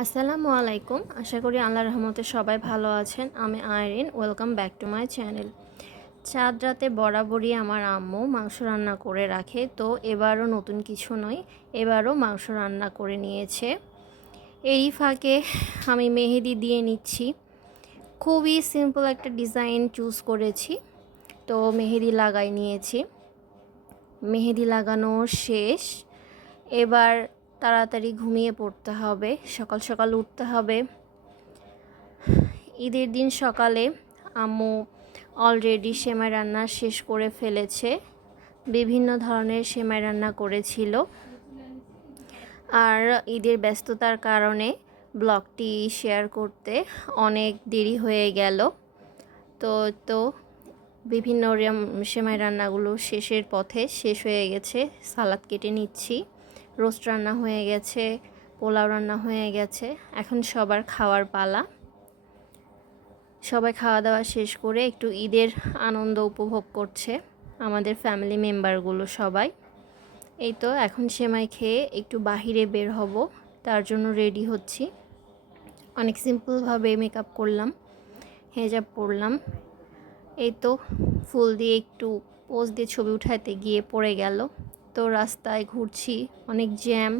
আসসালামু আলাইকুম। আশা করি আল্লাহর রহমতে সবাই ভালো আছেন। আমি Irin, welcome back to my channel. চাঁদ রাতে বরাবরই আমার আম্মু মাংস রান্না করে রাখে, তো এবারও নতুন কিছু নয়, এবারও মাংস রান্না করে নিয়েছে। এরই ফাঁকে আমি মেহেদি দিয়ে নিচ্ছি। খুবই সিম্পল একটা ডিজাইন চুজ করেছি, তো মেহেদি লাগাই নিয়েছি। মেহেদি লাগানো শেষ। এবার তাড়াতাড়ি ঘুমিয়ে পড়তে হবে, সকাল সকাল উঠতে হবে। ঈদের দিন সকালে আম্মু অলরেডি সেমাই রান্না শেষ করে ফেলেছে। বিভিন্ন ধরনের সেমাই রান্না করেছিল। আর ঈদের ব্যস্ততার কারণে ব্লগটি শেয়ার করতে অনেক দেরি হয়ে গেল। তো বিভিন্ন সেমাই রান্নাগুলো শেষের পথে শেষ হয়ে গেছে। সালাদ কেটে নিচ্ছি, রোস্ট রান্না হয়ে গেছে, পোলাও রান্না হয়ে গেছে। এখন সবার খাওয়ার পালা। সবাই খাওয়া দাওয়া শেষ করে একটু ঈদের আনন্দ উপভোগ করছে আমাদের ফ্যামিলি মেম্বারগুলো সবাই। এই তো এখন সেমাই খেয়ে একটু বাহিরে বের হব, তার জন্য রেডি হচ্ছি। অনেক সিম্পলভাবে মেকআপ করলাম, হেজাব পরলাম। এই তো ফুল দিয়ে একটু পোজ দিয়ে ছবি উঠাতে গিয়ে পড়ে গেল। তো রাস্তায় ঘুরছি, অনেক জ্যাম,